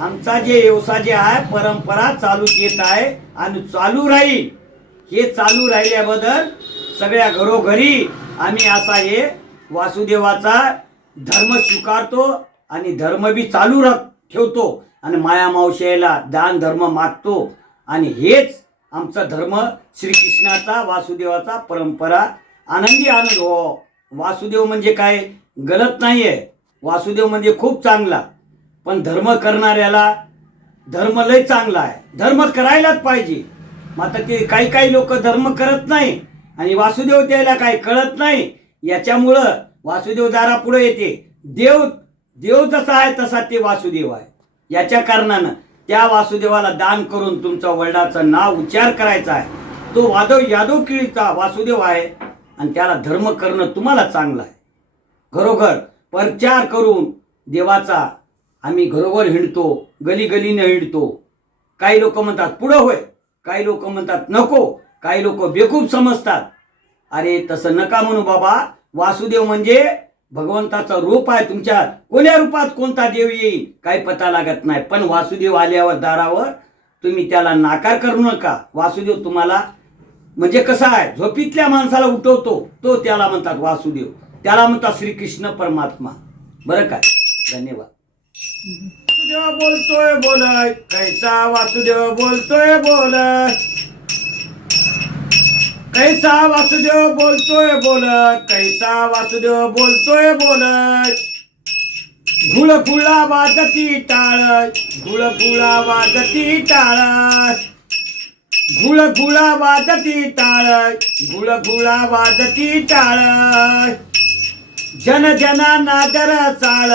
आमचा जे व्यवसाय जे आहे परंपरा चालू येत आहे आणि चालू राहील. हे चालू राहिल्याबद्दल सगळ्या घरोघरी आम्ही असा हे वासुदेवाचा धर्म स्वीकारतो आणि धर्म बी चालू राख ठेवतो आणि माया मावशेला दान धर्म मागतो. आणि हेच आमचा धर्म श्रीकृष्णाचा वासुदेवाचा परंपरा आनंदी आनंद हो वासुदेव म्हणजे काय? गलत नाही आहे वासुदेव म्हणजे खूप चांगला. पण धर्म करणाऱ्याला धर्म लय चांगला आहे. धर्म करायलाच पाहिजे. मग आता ते काही काही लोक धर्म करत नाही आणि वासुदेव त्याला काही कळत नाही. याच्यामुळं वासुदेव दारा पुढे येते. देव देव जसा आहे तसा ते वासुदेव आहे. याच्या कारणानं त्या वासुदेवाला दान करून तुमचा वडिलाचं नाव उच्चार करायचा आहे. तो वादव यादव किळीचा वासुदेव आहे आणि त्याला धर्म करणं तुम्हाला चांगलं आहे. घरोघर प्रचार करून देवाचा आम्ही घरोघर हिंडतो गली गलीने हिंडतो. काही लोक म्हणतात पुढं होय. काही लोक म्हणतात नको. काही लोक बेकूब समजतात. अरे तसं नका म्हणू बाबा. वासुदेव म्हणजे भगवंताचं रूप आहे तुमच्या. कोण्या रूपात कोणता देव येईल काही पता लागत नाही. पण वासुदेव आल्यावर दारावर तुम्ही त्याला नाकार करू नका. वासुदेव तुम्हाला म्हणजे कसं आहे? झोपीतल्या माणसाला उठवतो. तो त्याला म्हणतात वासुदेव. त्याला म्हणतात श्रीकृष्ण परमात्मा. बरं काय धन्यवाद. वासुदेव बोलतोय बोलाय. कैसा वासुदेव बोलतोय बोलाय. कैसा वासुदेव बोलतोय बोलत कैसा वासुदेव बोलतोय बोलत घुळ फुळा वाजती टाळ घुळ फुळा वाजती टाळ घुळ फुळा वाजती टाळ घुळ फुळा वाजती टाळ जन जना नादर चाळ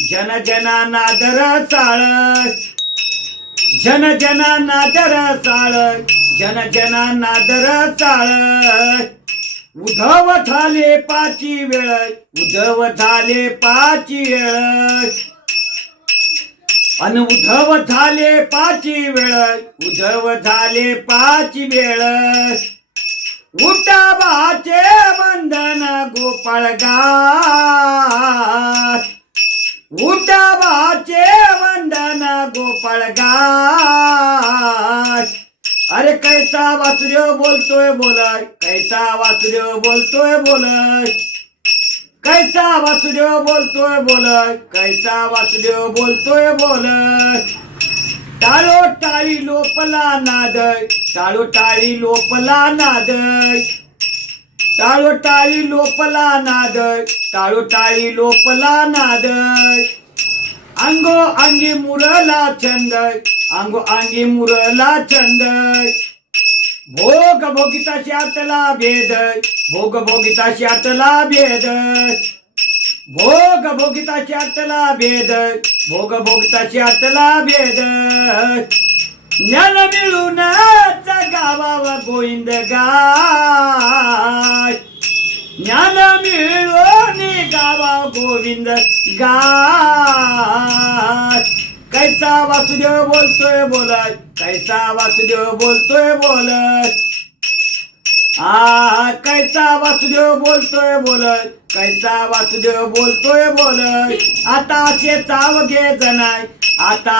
जन जना नादर चाळ जन जना नादर चाळ जन जना नादर चाळ उधव झाले पाची वेळ उधव झाले पाची वेळ अन उधव झाले पाची वेळ उधव झाले पाची वेळ उठाबाचे वंदन गोपाळ गाय उठाबाचे वंदन गोपाळ अरे कैसा वासुदेव बोलतोय बोलाय कैसा वासुदेव बोलतोय बोलाय कैसा वासुदेव बोलतोय बोलाय कैसा वासुदेव बोलतोय बोलाय टाळो टाळी लोपला नादय टाळो टाळी लोपला नादय. टाळो टाळी लोपला नादय टाळो टाळी लोपला नादय. अंगो अंगी मुरला छंद अंगो अंगी मुरला छंद भोग भोगिता शातला भेदय भोग भोगिता शातला भेदय. भोग भोगिता शातला भेदय भोग भोगिता शातला भेदय. ज्ञान मिळून गावावा गोविंद गाय ज्ञान मिळून गावा गोविंद गाय कैसा वासुदेव बोलतोय बोलत कैसा वासुदेव बोलतोय बोलत. आ कैसा वासुदेव बोलतोय बोलत कैसा वासुदेव बोलतोय बोलत. आता चाव घे जनाय आता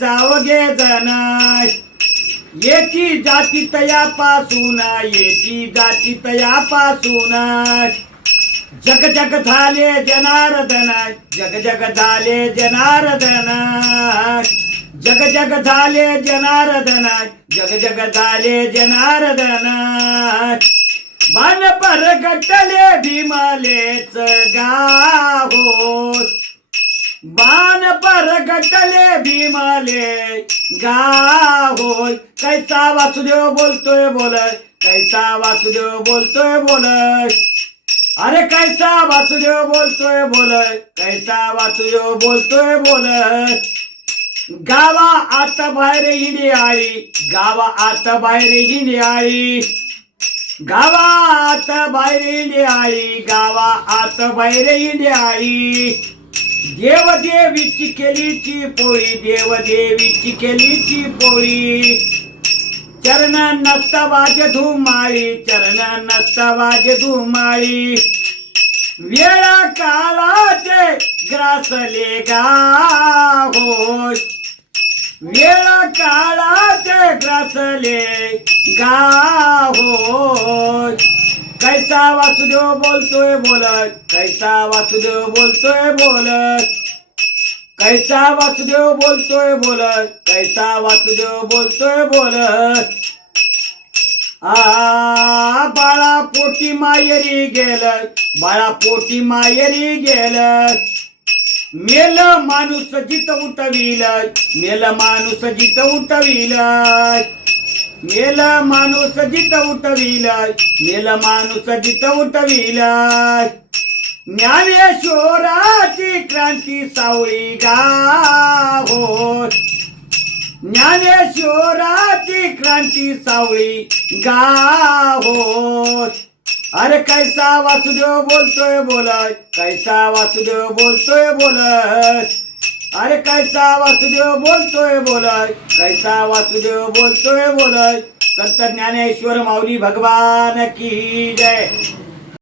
चाव घे जनाय येची जाती तयापासून येची जाती तयापासून. जग जग झाले जनार्दनाय जग जग झाले जनार्दनाय जग जग झाले जनार्दन जग जग झाले जनार्दन बाण परगटले भीमालेच गाहो बाण परगटले भीमाले गाहो कैसा वासुदेव बोलतोय बोलय कैसा वासुदेव बोलतोय बोलय. अरे कैसा वासुदेव बोलतोय बोलय कैसा वासुदेव बोलतोय बोलय. गावा आता बाहेर हिंडी आळी गावा आता बाहेर हिंडी आळी गावा आता बाहेर हिंडी आळी गावा आता बाहेर हिंडी आळी देवदेवीची केलीची पोळी देवदेवीची केलीची पोळी. चरण नसता वाज धुमाळी चरण नसता वाज धुमाळी. वेळा काळाचे ग्रासले गा होश. काळाचे गाहो कैसा वासुदेव बोलतोय बोलत कैसा वासुदेव बोलतोय बोलत. कैसा वासुदेव बोलतोय बोलत कैसा वासुदेव बोलतोय बोलत. आ बाळा पोटी मायरी गेलं बाळा पोटी मायरी गेलं मेल माणूस जित उठविल मेल माणूस जित उठविल मेल माणूस जित उठविल मेल माणूस जित उठविल ज्ञानेश्वराची क्रांती सावळी गाहो ज्ञानेश्वराची क्रांती सावळी गाहो अरे कैसा वासुदेव बोलतोय बोलाय. कैसा वासुदेव बोलतोय बोलत? अरे कैसा वासुदेव बोलतोय बोलत? कैसा वासुदेव बोलतोय बोलत? संत ज्ञानेश्वर माऊली भगवान की जय.